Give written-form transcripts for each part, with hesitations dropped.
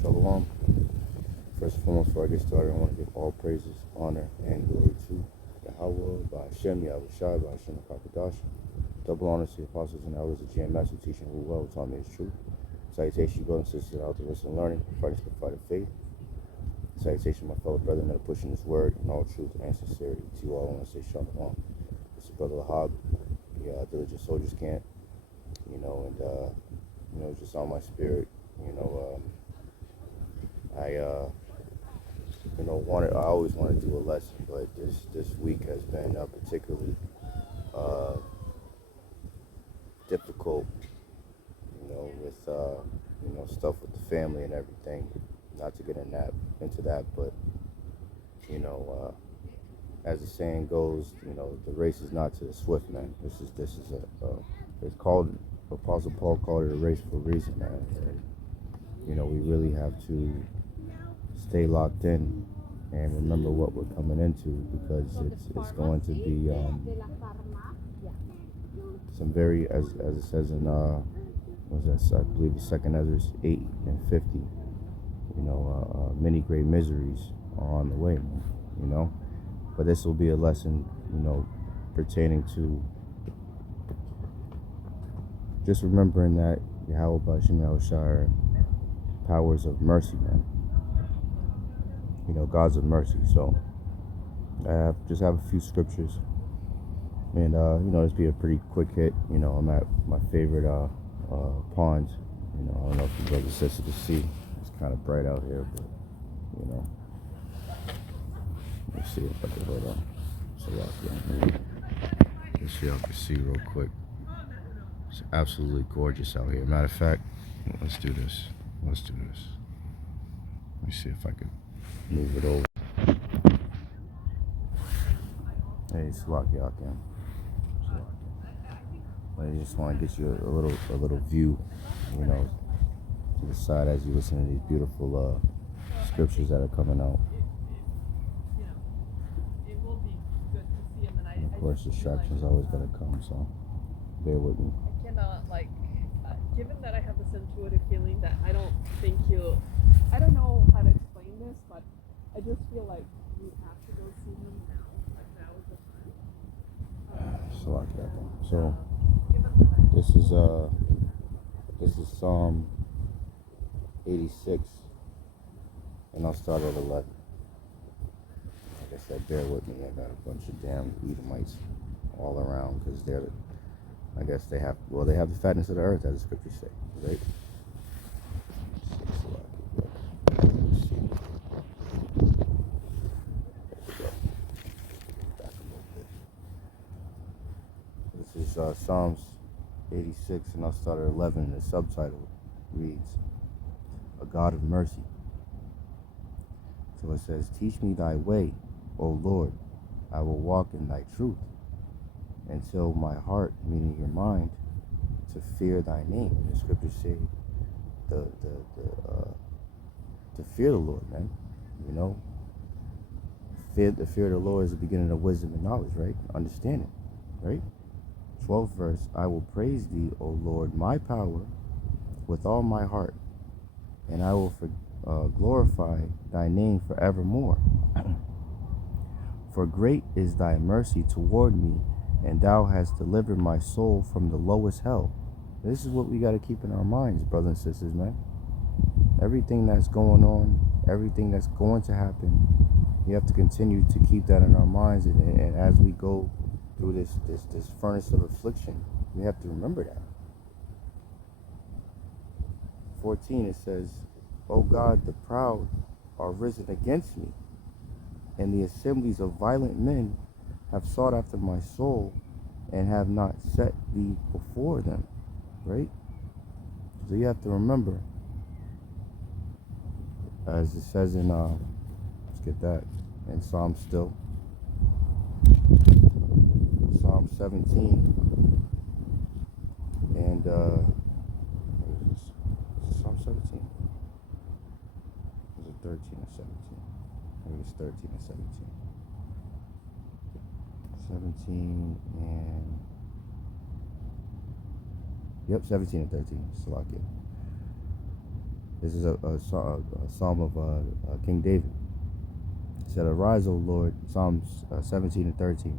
Shalom. First and foremost, before I get started, I want to give all praises, honor, and glory to Yahawah, Bahasham, Yahawashi, Bahasham, double honor to the apostles and elders of GMS who teach and who well taught me his truth. Salutation, brothers and sisters out to listen and learning, fighting the fight of faith. Salutation, my fellow brethren that are pushing this word in all truth and sincerity. To you all, I want to say Shalom. It's your brother Lahab, the diligent soldiers camp, and just on my spirit, I always want to do a lesson, but this week has been particularly difficult, with stuff with the family and everything. Not to get into that, but as the saying goes, the race is not to the swift, man. This is it's called, Apostle Paul called it a race for a reason, man. And, we really have to stay locked in and remember what we're coming into, because it's going to be some very, as it says in I believe it's 2 Ezra 8:50, many great miseries are on the way, but this will be a lesson, pertaining to just remembering that Yahawah, Bahasham, Yahawashi, powers of mercy, man. Gods of mercy. So I just have a few scriptures, and this be a pretty quick hit. I'm at my favorite pond. I don't know if you brothers and sisters to see. It's kind of bright out here, but let me see if I can hold on. Let's see if I can see real quick. It's absolutely gorgeous out here. Matter of fact, let's do this. Let me see if I can move it over. Hey, Slocky out there. I just want to get you a little view, to the side as you listen to these beautiful scriptures that are coming out. And of course, distractions always gotta come, so bear with me. I cannot, given that I have this intuitive feeling that I don't know how to explain this, but I just feel like you have to go see him now. Now is the time. So this is Psalm 86, and I'll start at 11. Like I said, bear with me. I got a bunch of damn Edomites all around, because they have the fatness of the earth, as the scriptures say, right? This is Psalms 86, and I'll start at 11. The subtitle reads, "A God of Mercy." So it says, "Teach me thy way, O Lord. I will walk in thy truth, until my heart, meaning your mind, to fear thy name." The scriptures say to fear the Lord, man. The fear of the Lord is the beginning of wisdom and knowledge, right? Understanding, right? 12th verse, "I will praise thee, O Lord, my power, with all my heart, and I will glorify thy name forevermore. For great is thy mercy toward me, and thou hast delivered my soul from the lowest hell." This is what we got to keep in our minds, brothers and sisters, man. Everything that's going on, everything that's going to happen, we have to continue to keep that in our minds, and as we go through this furnace of affliction, we have to remember that. 14, it says, "O God, the proud are risen against me, and the assemblies of violent men have sought after my soul, and have not set thee before them." Right? So you have to remember, as it says in let's get that in Psalm 17, and is it Psalm 17? Is it 13 or 17? I think it's 13 or 17. 17 and 17 and 13. Salakia. This is a psalm of King David. It said, "Arise, O Lord," Psalms 17 and 13.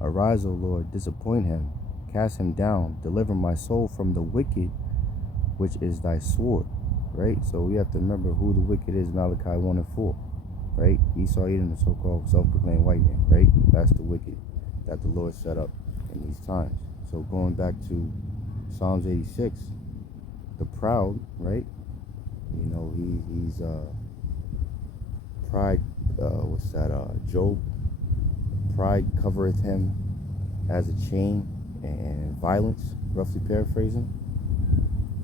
"Arise, O Lord, disappoint him, cast him down, deliver my soul from the wicked, which is thy sword." Right? So we have to remember who the wicked is, Malachi 1 and 4. Right? Esau Edom, the so-called self-proclaimed white man. Right? That's the wicked that the Lord set up in these times. So going back to Psalms 86, the proud, right? You know, he's pride, what's that, Job? Pride covereth him as a chain, and violence, roughly paraphrasing.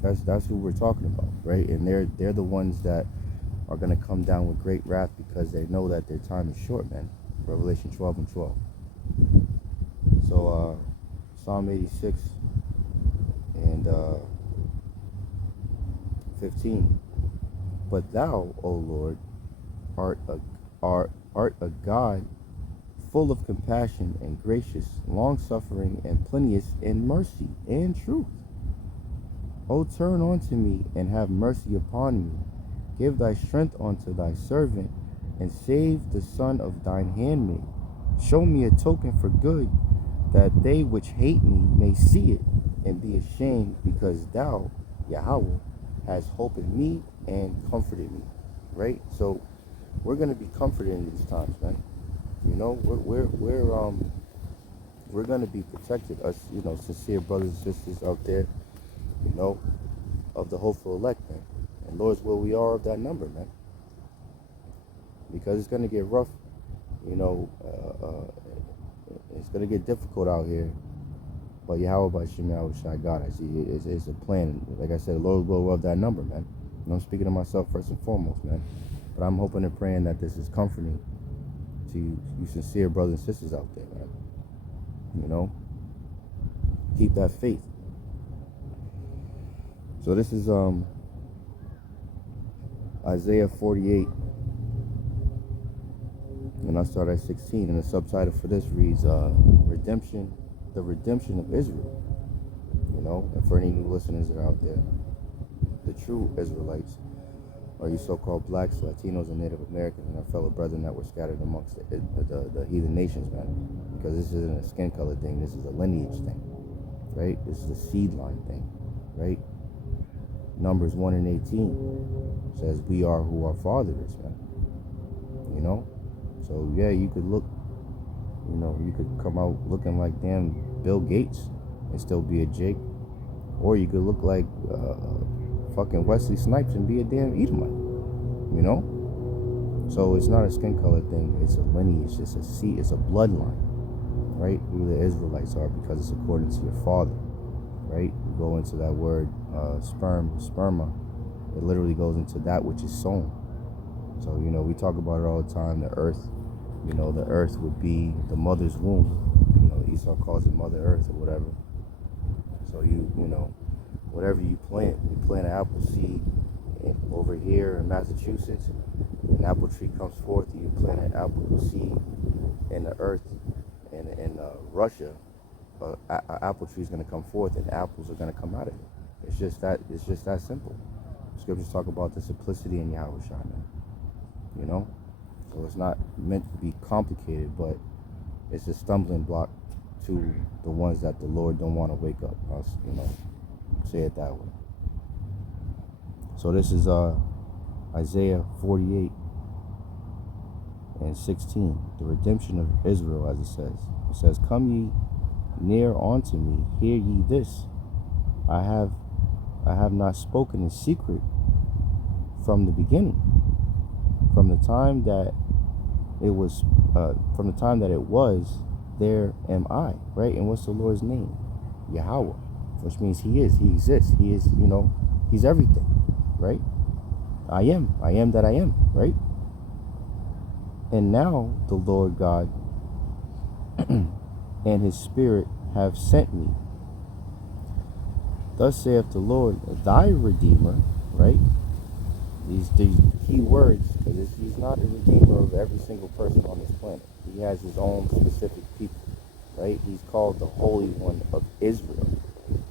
That's who we're talking about, right? And they're the ones that are going to come down with great wrath because they know that their time is short, man. Revelation 12 and 12. So Psalm 86 and 15. "But thou, O Lord, art a God full of compassion and gracious, long-suffering, and plenteous in mercy and truth. O turn unto me, and have mercy upon me. Give thy strength unto thy servant, and save the son of thine handmaid. Show me a token for good, that they which hate me may see it, and be ashamed, because thou, Yahawah, hast hope in me and comforted me." Right? So we're going to be comforted in these times, man. You know, we're going to be protected. Us, you know, sincere brothers and sisters out there, you know, of the hopeful elect, man. And Lord's will, we are of that number, man. Because it's going to get rough, you know, it's going to get difficult out here. But Yahawah, Bahasham, Yahawashi, God, I see it's a plan. Like I said, Lord's will, we're of that number, man. And I'm speaking to myself first and foremost, man. But I'm hoping and praying that this is comforting to you sincere brothers and sisters out there, man. You know, keep that faith. So this is Isaiah 48, and I'll start at 16. And the subtitle for this reads "Redemption, the Redemption of Israel." You know, and for any new listeners that are out there, the true Israelites are you so-called blacks, Latinos, and Native Americans, and our fellow brethren that were scattered amongst the heathen nations, man. Because this isn't a skin color thing, this is a lineage thing, right? This is a seed line thing, right? Numbers 1 and 18 says, "We are who our father is," man. You know? So, yeah, you could look, you know, you could come out looking like damn Bill Gates and still be a Jake. Or you could look like fucking Wesley Snipes and be a damn Edomite, you know? So it's not a skin color thing, it's a lineage, it's a seed, it's a bloodline, right? Who the Israelites are, because it's according to your father, right? You go into that word sperma, it literally goes into that which is sown. So, you know, we talk about it all the time, the earth, you know, the earth would be the mother's womb. You know, Esau calls it Mother Earth or whatever. So you know, whatever you plant an apple seed over here in Massachusetts, an apple tree comes forth, you plant an apple seed in the earth in Russia, an apple tree is going to come forth and apples are going to come out of it. It's just that simple. Scriptures talk about the simplicity in Yahawashi, man. You know? So it's not meant to be complicated, but it's a stumbling block to the ones that the Lord don't want to wake up. I'll, you know, say it that way. So this is Isaiah 48 and 16, the redemption of Israel, as it says. It says, "Come ye near unto me, hear ye this. I have not spoken in secret from the beginning, from the time that it was, there am I," right? And what's the Lord's name? Yahawah, which means he exists, he is, you know, he's everything, right? I am that I am, right? "And now the Lord God and his Spirit have sent me. Thus saith the Lord, thy Redeemer," right? These key words, because he's not a redeemer of every single person on this planet. He has his own specific people, right? He's called the Holy One of Israel.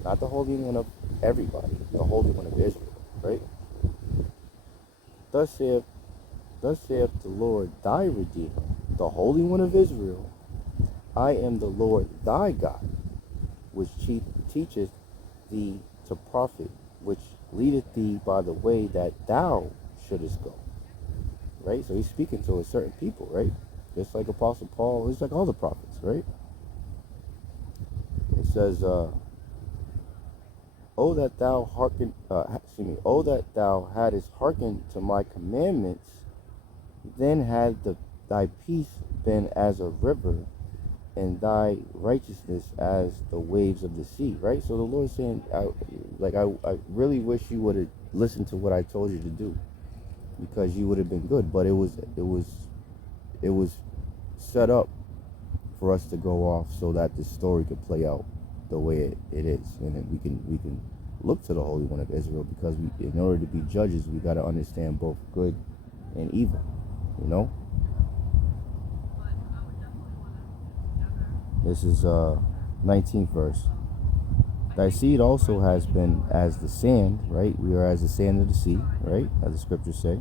Not the Holy One of everybody, the Holy One of Israel, right? Thus saith the Lord thy Redeemer, the Holy One of Israel, I am the Lord thy God, which teacheth thee to profit, which leadeth thee by the way that thou shouldest go. Right? So he's speaking to a certain people, right? Just like Apostle Paul, it's like all the prophets, right? It says, oh that thou hadst hearkened to my commandments, then had thy peace been as a river, and thy righteousness as the waves of the sea. Right? So the Lord's saying, I really wish you would have listened to what I told you to do, because you would have been good. But it was set up for us to go off so that the story could play out the way it is, and then we can look to the Holy One of Israel, because in order to be judges, we got to understand both good and evil. You know. This is 19th verse. Thy seed also has been as the sand, right? We are as the sand of the sea, right? As the scriptures say.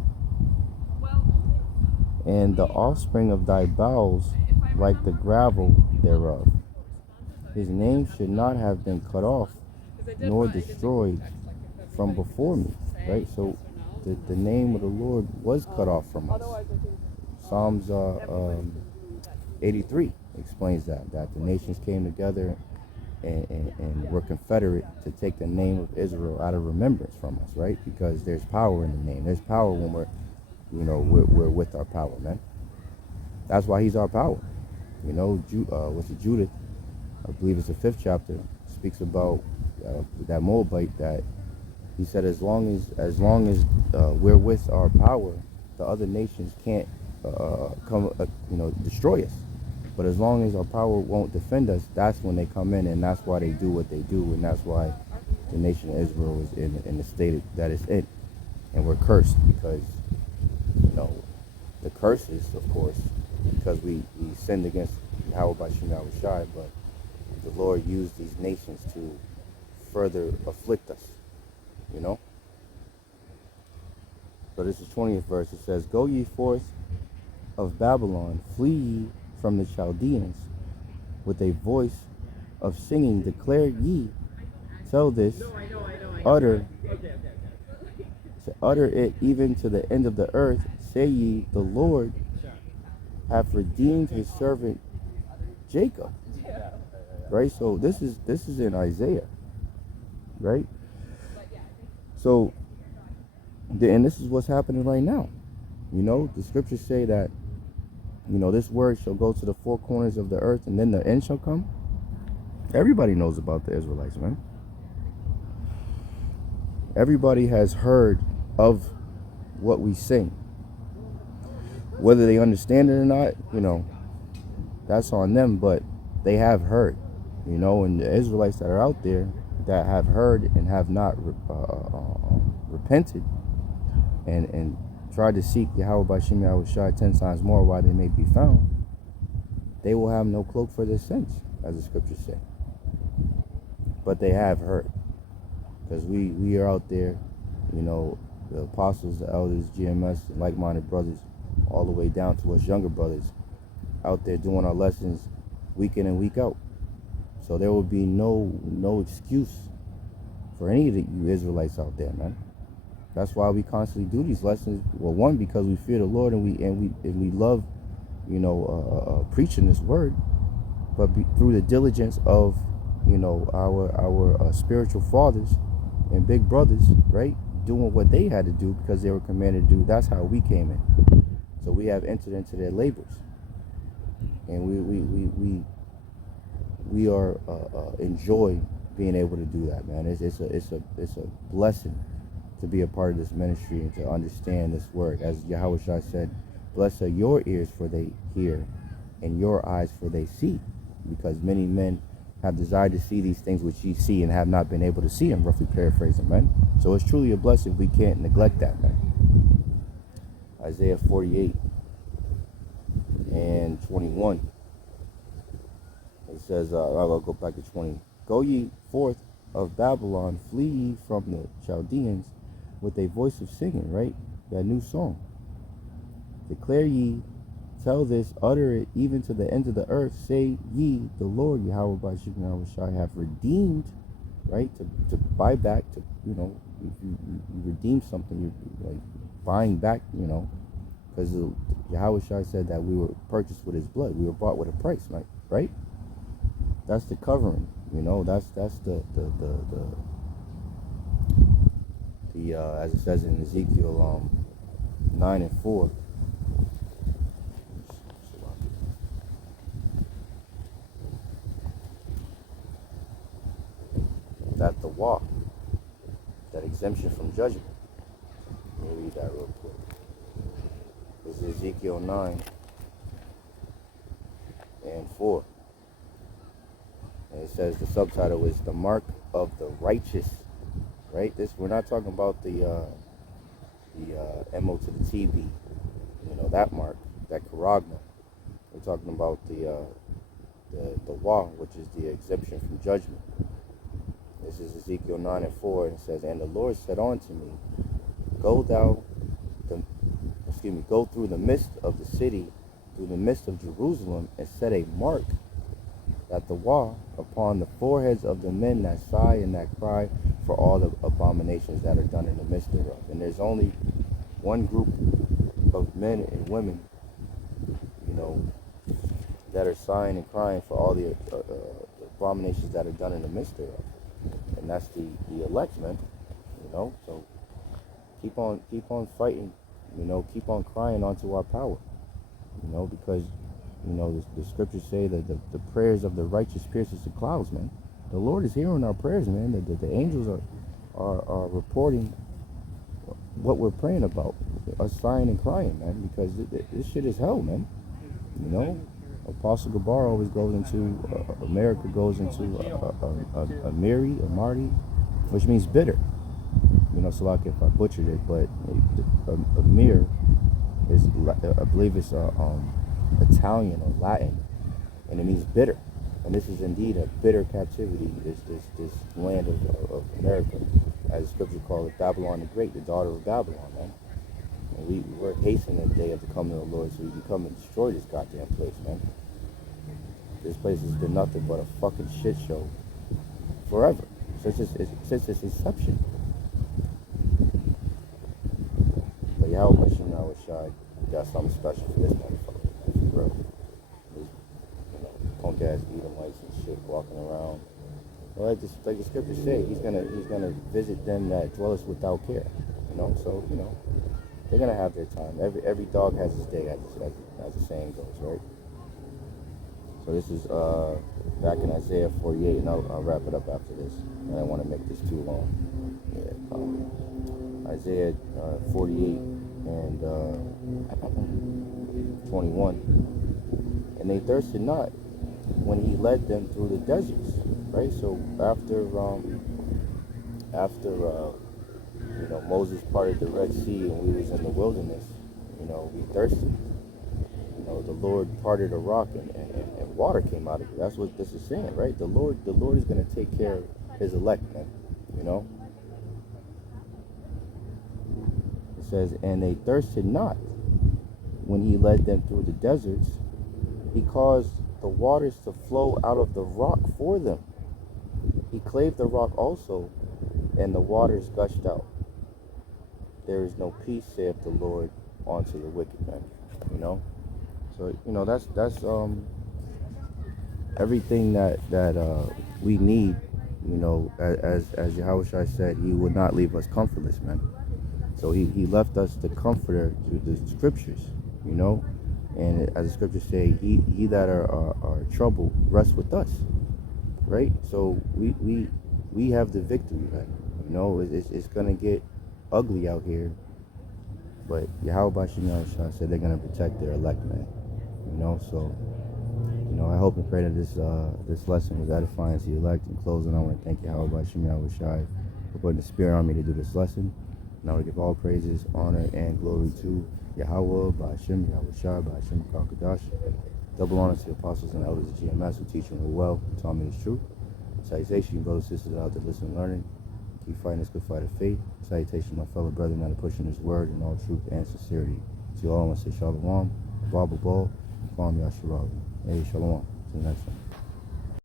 And the offspring of thy bowels like the gravel thereof. His name should not have been cut off, nor destroyed from before me, right? So the name of the Lord was cut off from us. Psalms 83 explains that the nations came together and were confederate to take the name of Israel out of remembrance from us, right? Because there's power in the name. There's power when we're with our power, man. That's why he's our power. You know, Judith, I believe it's the 5th chapter, speaks about that Moabite, that he said as long as we're with our power, the other nations can't come destroy us. But as long as our power won't defend us, that's when they come in, and that's why they do what they do, and that's why the nation of Israel is in the state that it's in. And we're cursed because, the curses, of course, because we sinned against Bahasham, Yahawashi, but the Lord used these nations to further afflict us, So this is 20th verse. It says, Go ye forth of Babylon, flee ye from the Chaldeans, with a voice of singing declare ye, tell this, utter it even to the end of the earth, say ye, the Lord hath redeemed his servant Jacob. Right? So this is in Isaiah, right? So, and this is what's happening right now. The scriptures say that, this word shall go to the four corners of the earth, and then the end shall come. Everybody knows about the Israelites, man. Everybody has heard of what we sing. Whether they understand it or not, that's on them, but they have heard, and the Israelites that are out there that have heard and have not repented and tried to seek Yahawah Bahasham Yahawashi 10 times more while they may be found, they will have no cloak for their sins, as the scriptures say. But they have heard, because we are out there, the apostles, the elders, GMS, the like-minded brothers, all the way down to us younger brothers, out there doing our lessons week in and week out. So there will be no excuse for any of you Israelites out there, man. That's why we constantly do these lessons. Well, one, because we fear the Lord and we love, preaching this word, but through the diligence of, our spiritual fathers and big brothers, right, doing what they had to do because they were commanded to do. That's how we came in. So we have entered into their labors, and we are enjoy being able to do that, man. It's a blessing to be a part of this ministry and to understand this word. As Yahawashi said, blessed are your ears for they hear, and your eyes for they see, because many men have desired to see these things which ye see and have not been able to see them, roughly paraphrasing, man. So it's truly a blessing. We can't neglect that, man. Isaiah 48 and 21. It says, I'll go back to 20. Go ye forth of Babylon, flee ye from the Chaldeans, with a voice of singing, right? that new song. Declare ye, tell this, utter it even to the ends of the earth. Say ye, the Lord Yahawah Bahasham Yahawashi have redeemed, right? To buy back, to, you know, if you redeem something, you're like buying back, you know, because Yahawashi said that we were purchased with his blood. We were bought with a price, right? Right? That's the covering, you know, that's the as it says in Ezekiel 9:4. That the walk, that exemption from judgment. Let me read that real quick. This is Ezekiel 9:4. And it says the subtitle is the mark of the righteous. Right? This, we're not talking about the MO to the TB, you know, that mark, that charagma. We're talking about the law, which is the exemption from judgment. This is Ezekiel 9:4, and it says, and the Lord said unto me, go through the midst of the city, through the midst of Jerusalem, and set a mark that the wall upon the foreheads of the men that sigh and that cry for all the abominations that are done in the midst thereof. And there's only one group of men and women, you know, that are sighing and crying for all the abominations that are done in the midst thereof, and that's the elect, man. You know, so keep on fighting. You know, keep on crying onto our power. You know, because you know the scriptures say that the prayers of the righteous pierces the clouds, man. The Lord is hearing our prayers, man. The angels are reporting what we're praying about, us sighing and crying, man, because this shit is hell, man. You know, Apostle Gabar always goes into America goes into a Marty, which means bitter. You know, so like if I butchered it, but a mir is, I believe it's Italian or Latin, and it means bitter. And this is indeed a bitter captivity, this land of America, as the scripture calls it, Babylon the Great, the daughter of Babylon, man. And we're hastening the day of the coming of the Lord, so we can come and destroy this goddamn place, man. This place has been nothing but a fucking shit show forever, since its inception. But Yahawashi got something special for this motherfucker, for real. Punk ass Edomites and shit walking around. Well, like the scriptures say, he's gonna visit them that dwelleth without care. You know, so you know they're gonna have their time. Every dog has his day, as the saying goes, right? So this is back in Isaiah 48, and I'll wrap it up after this. I don't want to make this too long. Yeah, probably. Isaiah 48 and 21. And they thirsted not when he led them through the deserts, right? So after you know, Moses parted the Red Sea and we was in the wilderness, you know, we thirsted. You know, the Lord parted a rock and water came out of it. That's what this is saying, right? The Lord is going to take care of his elect, man. You know? It says, and they thirsted not when he led them through the deserts. He caused the waters to flow out of the rock for them. He clave the rock also, and the waters gushed out. There is no peace, saith the Lord, unto the wicked man. You know? So, you know, that's everything that we need, you know, as Yahawashi said, he would not leave us comfortless, man. So he left us the comforter through the scriptures, you know. And as the scriptures say, he that are troubled rests with us, right? So we have the victory, man. You know, it's gonna get ugly out here, but Yahawah said they're gonna protect their elect, man. You know, so you know, I hope and pray that this lesson was edifying to the elect. In closing, I want to thank Yahawah for putting the spirit on me to do this lesson. And I want to give all praises, honor, and glory to Yahawah, Bahasham, Yahawashi, Bahasham, Kakadash. Double honor to the apostles and elders of GMS who teach me well, taught me the truth. Salutations, brothers and sisters out there listening and learning. Keep fighting this good fight of faith. Salutations, my fellow brethren that are pushing this word in all truth and sincerity. To you all, I want to say shalom, Baba Ball, Kwam Yasharabi. Hey, shalom. See you next time.